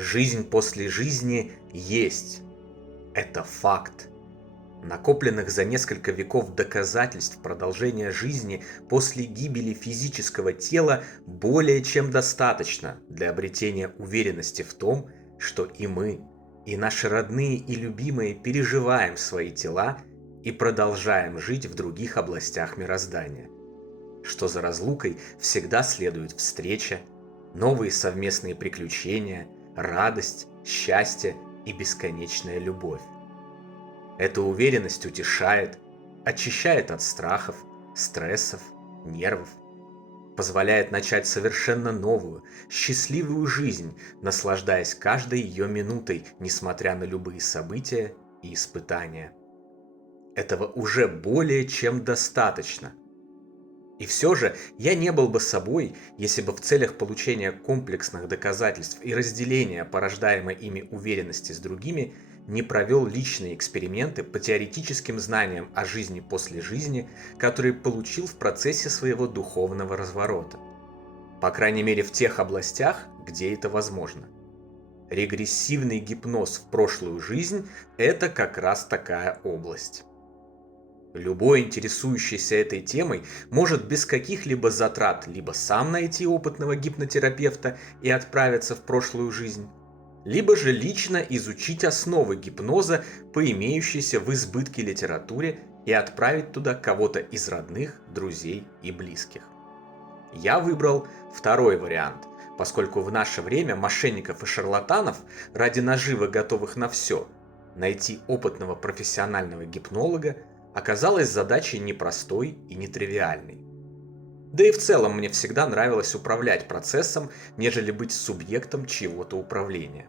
Жизнь после жизни есть. Это факт. Накопленных за несколько веков доказательств продолжения жизни после гибели физического тела более чем достаточно для обретения уверенности в том, что и мы, и наши родные и любимые переживаем свои тела и продолжаем жить в других областях мироздания. Что за разлукой всегда следует встреча, новые совместные приключения, радость, счастье и бесконечная любовь. Эта уверенность утешает, очищает от страхов, стрессов, нервов, позволяет начать совершенно новую, счастливую жизнь, наслаждаясь каждой ее минутой, несмотря на любые события и испытания. Этого уже более чем достаточно. И все же я не был бы собой, если бы в целях получения комплексных доказательств и разделения порождаемой ими уверенности с другими не провел личные эксперименты по теоретическим знаниям о жизни после жизни, которые получил в процессе своего духовного разворота. По крайней мере в тех областях, где это возможно. Регрессивный гипноз в прошлую жизнь – это как раз такая область. Любой, интересующийся этой темой, может без каких-либо затрат либо сам найти опытного гипнотерапевта и отправиться в прошлую жизнь, либо же лично изучить основы гипноза по имеющейся в избытке литературе и отправить туда кого-то из родных, друзей и близких. Я выбрал второй вариант, поскольку в наше время мошенников и шарлатанов, ради наживы готовых на все, найти опытного профессионального гипнолога оказалась задачей непростой и нетривиальной. Да и в целом мне всегда нравилось управлять процессом, нежели быть субъектом чьего-то управления.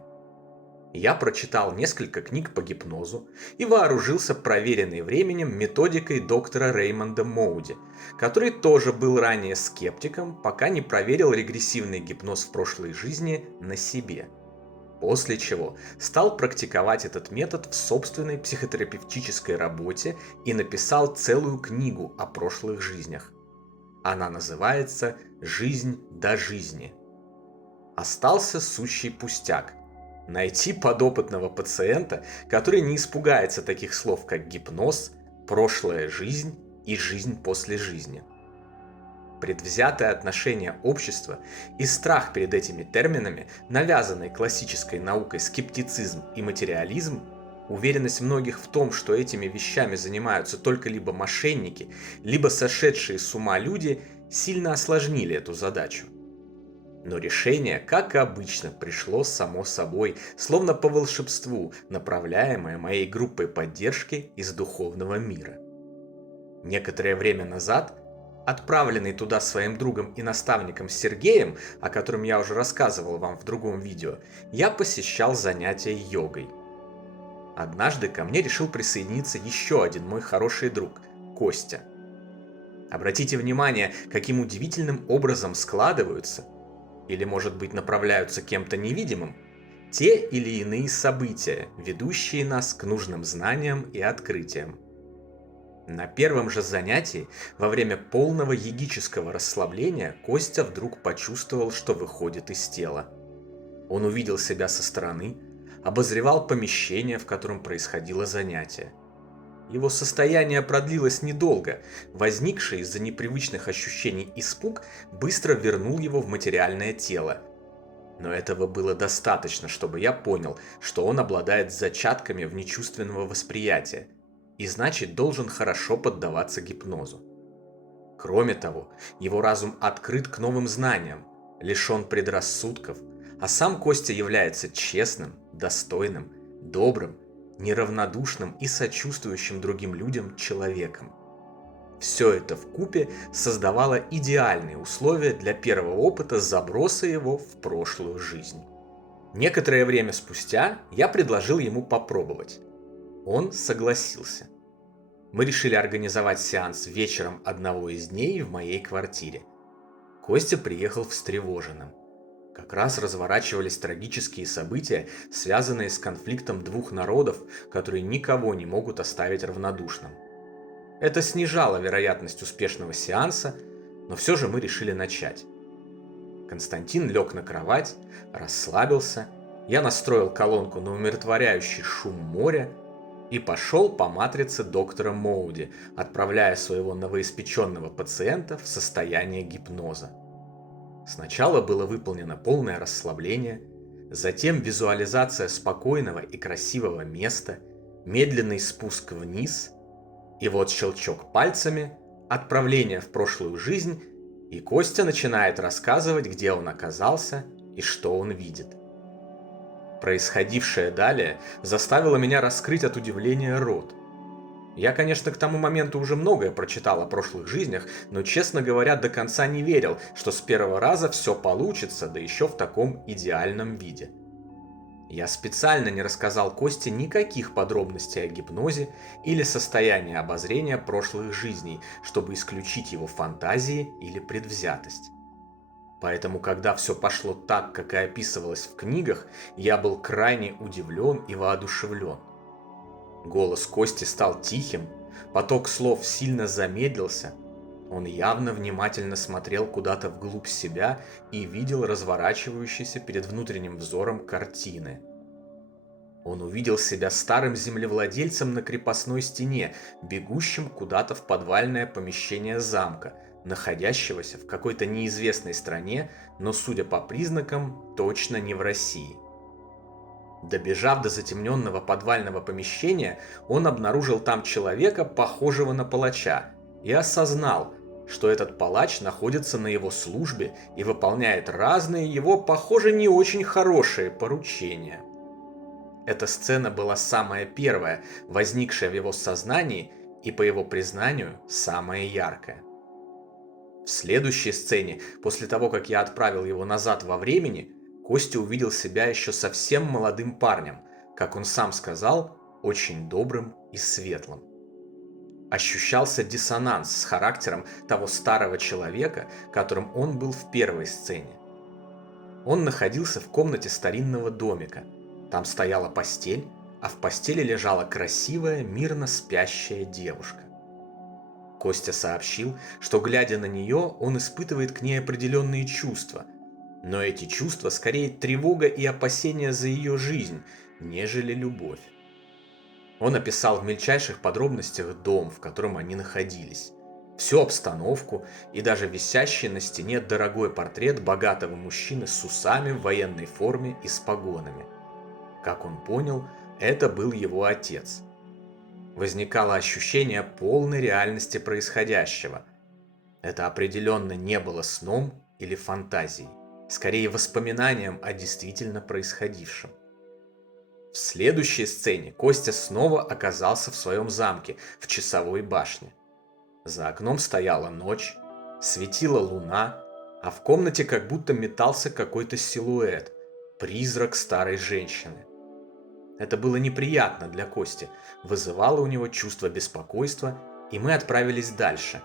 Я прочитал несколько книг по гипнозу и вооружился проверенной временем методикой доктора Реймонда Моуди, который тоже был ранее скептиком, пока не проверил регрессивный гипноз в прошлой жизни на себе. После чего стал практиковать этот метод в собственной психотерапевтической работе и написал целую книгу о прошлых жизнях. Она называется «Жизнь до жизни». Остался сущий пустяк – найти подопытного пациента, который не испугается таких слов, как гипноз, прошлая жизнь и жизнь после жизни. Предвзятое отношение общества и страх перед этими терминами, навязанный классической наукой скептицизм и материализм, уверенность многих в том, что этими вещами занимаются только либо мошенники, либо сошедшие с ума люди, сильно осложнили эту задачу. Но решение, как и обычно, пришло само собой, словно по волшебству, направляемое моей группой поддержки из духовного мира. Некоторое время назад отправленный туда своим другом и наставником Сергеем, о котором я уже рассказывал вам в другом видео, я посещал занятия йогой. Однажды ко мне решил присоединиться еще один мой хороший друг – Костя. Обратите внимание, каким удивительным образом складываются, или, может быть, направляются кем-то невидимым, те или иные события, ведущие нас к нужным знаниям и открытиям. На первом же занятии, во время полного йогического расслабления, Костя вдруг почувствовал, что выходит из тела. Он увидел себя со стороны, обозревал помещение, в котором происходило занятие. Его состояние продлилось недолго, возникший из-за непривычных ощущений испуг быстро вернул его в материальное тело. Но этого было достаточно, чтобы я понял, что он обладает зачатками внечувственного восприятия, и значит должен хорошо поддаваться гипнозу. Кроме того, его разум открыт к новым знаниям, лишен предрассудков, а сам Костя является честным, достойным, добрым, неравнодушным и сочувствующим другим людям человеком. Все это вкупе создавало идеальные условия для первого опыта заброса его в прошлую жизнь. Некоторое время спустя я предложил ему попробовать. Он согласился. Мы решили организовать сеанс вечером одного из дней в моей квартире. Костя приехал встревоженным. Как раз разворачивались трагические события, связанные с конфликтом двух народов, которые никого не могут оставить равнодушным. Это снижало вероятность успешного сеанса, но все же мы решили начать. Константин лег на кровать, расслабился Я настроил колонку на умиротворяющий шум моря и пошел по матрице доктора Моуди, отправляя своего новоиспеченного пациента в состояние гипноза. Сначала было выполнено полное расслабление, затем визуализация спокойного и красивого места, медленный спуск вниз, и вот щелчок пальцами, отправление в прошлую жизнь, и Костя начинает рассказывать, где он оказался и что он видит. Происходившее далее заставило меня раскрыть от удивления рот. Я, конечно, к тому моменту уже многое прочитал о прошлых жизнях, но, честно говоря, до конца не верил, что с первого раза все получится, да еще в таком идеальном виде. Я специально не рассказал Косте никаких подробностей о гипнозе или состоянии обозрения прошлых жизней, чтобы исключить его фантазии или предвзятость. Поэтому, когда все пошло так, как и описывалось в книгах, я был крайне удивлен и воодушевлен. Голос Кости стал тихим, поток слов сильно замедлился. Он явно внимательно смотрел куда-то вглубь себя и видел разворачивающиеся перед внутренним взором картины. Он увидел себя старым землевладельцем на крепостной стене, бегущим куда-то в подвальное помещение замка, находящегося в какой-то неизвестной стране, но, судя по признакам, точно не в России. Добежав до затемненного подвального помещения, он обнаружил там человека, похожего на палача, и осознал, что этот палач находится на его службе и выполняет разные его, похоже, не очень хорошие поручения. Эта сцена была самая первая, возникшая в его сознании и, по его признанию, самая яркая. В следующей сцене, после того, как я отправил его назад во времени, Костя увидел себя еще совсем молодым парнем, как он сам сказал, очень добрым и светлым. Ощущался диссонанс с характером того старого человека, которым он был в первой сцене. Он находился в комнате старинного домика. Там стояла постель, а в постели лежала красивая, мирно спящая девушка. Костя сообщил, что, глядя на нее, он испытывает к ней определенные чувства, но эти чувства скорее тревога и опасения за ее жизнь, нежели любовь. Он описал в мельчайших подробностях дом, в котором они находились, всю обстановку и даже висящий на стене дорогой портрет богатого мужчины с усами в военной форме и с погонами. Как он понял, это был его отец. Возникало ощущение полной реальности происходящего. Это определенно не было сном или фантазией, скорее воспоминанием о действительно происходившем. В следующей сцене Костя снова оказался в своем замке, в часовой башне. За окном стояла ночь, светила луна, а в комнате как будто метался какой-то силуэт, призрак старой женщины. Это было неприятно для Кости, вызывало у него чувство беспокойства, и мы отправились дальше,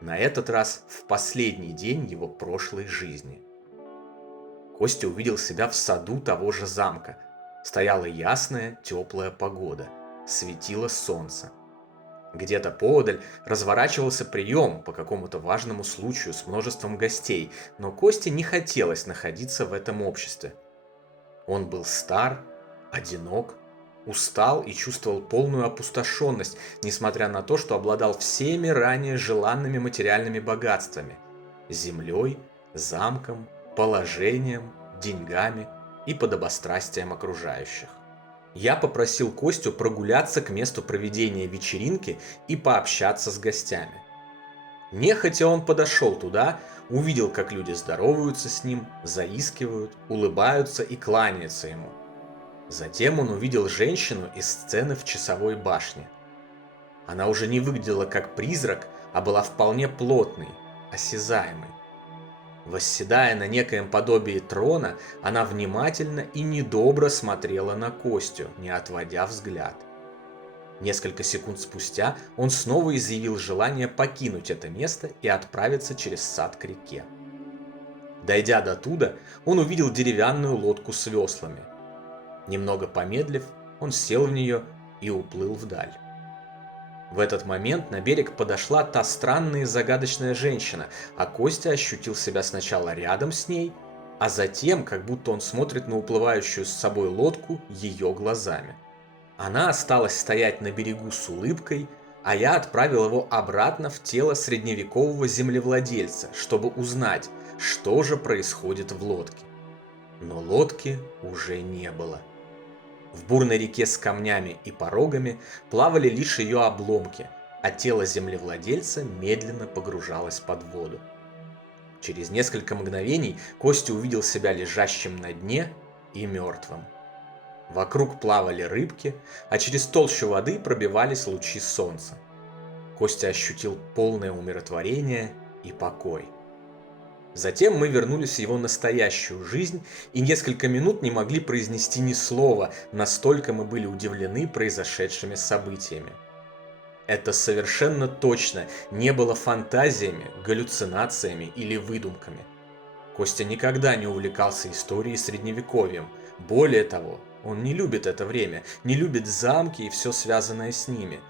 на этот раз в последний день его прошлой жизни. Костя увидел себя в саду того же замка. Стояла ясная, теплая погода, светило солнце. Где-то поодаль разворачивался прием по какому-то важному случаю с множеством гостей, но Косте не хотелось находиться в этом обществе. Он был стар, одинок, устал и чувствовал полную опустошенность, несмотря на то, что обладал всеми ранее желанными материальными богатствами – землей, замком, положением, деньгами и подобострастием окружающих. Я попросил Костю прогуляться к месту проведения вечеринки и пообщаться с гостями. Нехотя он подошел туда, увидел, как люди здороваются с ним, заискивают, улыбаются и кланяются ему. Затем он увидел женщину из сцены в часовой башне. Она уже не выглядела как призрак, а была вполне плотной, осязаемой. Восседая на некоем подобии трона, она внимательно и недобро смотрела на Костю, не отводя взгляд. Несколько секунд спустя он снова изъявил желание покинуть это место и отправиться через сад к реке. Дойдя до туда, он увидел деревянную лодку с веслами. Немного помедлив, он сел в нее и уплыл вдаль. В этот момент на берег подошла та странная и загадочная женщина, а Костя ощутил себя сначала рядом с ней, а затем, как будто он смотрит на уплывающую с собой лодку ее глазами. Она осталась стоять на берегу с улыбкой, а я отправил его обратно в тело средневекового землевладельца, чтобы узнать, что же происходит в лодке. Но лодки уже не было. В бурной реке с камнями и порогами плавали лишь ее обломки, а тело землевладельца медленно погружалось под воду. Через несколько мгновений Костя увидел себя лежащим на дне и мертвым. Вокруг плавали рыбки, а через толщу воды пробивались лучи солнца. Костя ощутил полное умиротворение и покой. Затем мы вернулись в его настоящую жизнь и несколько минут не могли произнести ни слова, настолько мы были удивлены произошедшими событиями. Это совершенно точно не было фантазиями, галлюцинациями или выдумками. Костя никогда не увлекался историей средневековьем. Более того, он не любит это время, не любит замки и все связанное с ними.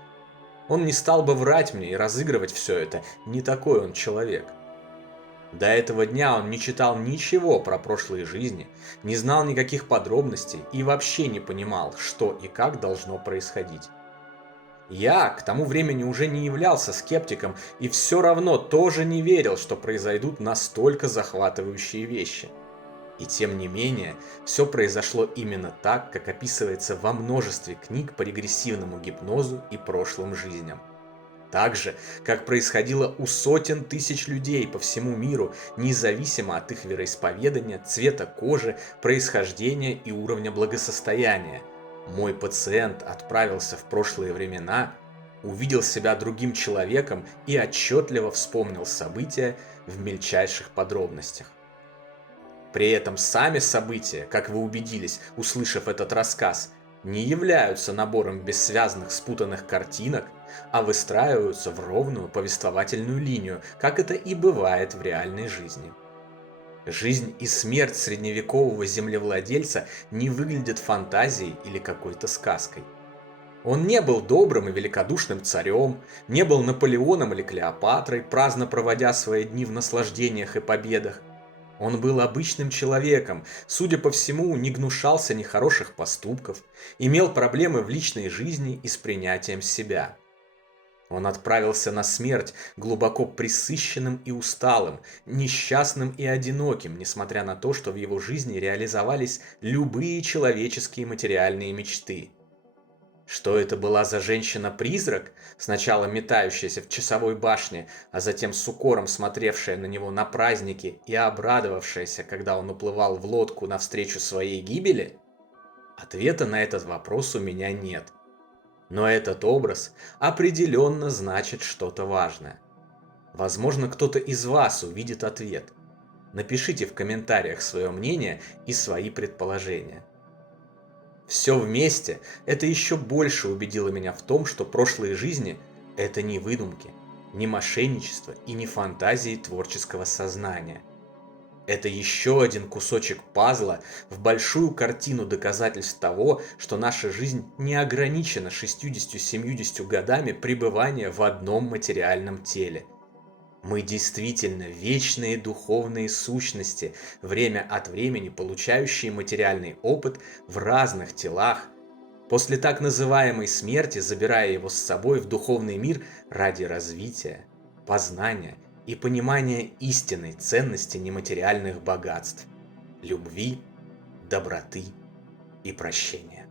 Он не стал бы врать мне и разыгрывать все это, не такой он человек. До этого дня он не читал ничего про прошлые жизни, не знал никаких подробностей и вообще не понимал, что и как должно происходить. Я к тому времени уже не являлся скептиком и все равно тоже не верил, что произойдут настолько захватывающие вещи. И тем не менее, все произошло именно так, как описывается во множестве книг по регрессивному гипнозу и прошлым жизням. Так же, как происходило у сотен тысяч людей по всему миру, независимо от их вероисповедания, цвета кожи, происхождения и уровня благосостояния. Мой пациент отправился в прошлые времена, увидел себя другим человеком и отчетливо вспомнил события в мельчайших подробностях. При этом сами события, как вы убедились, услышав этот рассказ, не являются набором бессвязных спутанных картинок, а выстраиваются в ровную повествовательную линию, как это и бывает в реальной жизни. Жизнь и смерть средневекового землевладельца не выглядят фантазией или какой-то сказкой. Он не был добрым и великодушным царем, не был Наполеоном или Клеопатрой, праздно проводя свои дни в наслаждениях и победах. Он был обычным человеком, судя по всему, не гнушался нехороших поступков, имел проблемы в личной жизни и с принятием себя. Он отправился на смерть глубоко пресыщенным и усталым, несчастным и одиноким, несмотря на то, что в его жизни реализовались любые человеческие материальные мечты. Что это была за женщина-призрак, сначала метающаяся в часовой башне, а затем с укором смотревшая на него на праздники и обрадовавшаяся, когда он уплывал в лодку навстречу своей гибели? Ответа на этот вопрос у меня нет. Но этот образ определенно значит что-то важное. Возможно, кто-то из вас увидит ответ. Напишите в комментариях свое мнение и свои предположения. Все вместе это еще больше убедило меня в том, что прошлые жизни – это не выдумки, не мошенничество и не фантазии творческого сознания. Это еще один кусочек пазла в большую картину доказательств того, что наша жизнь не ограничена 60-70 годами пребывания в одном материальном теле. Мы действительно вечные духовные сущности, время от времени получающие материальный опыт в разных телах, после так называемой смерти забирая его с собой в духовный мир ради развития, познания и понимания истинной ценности нематериальных богатств, любви, доброты и прощения.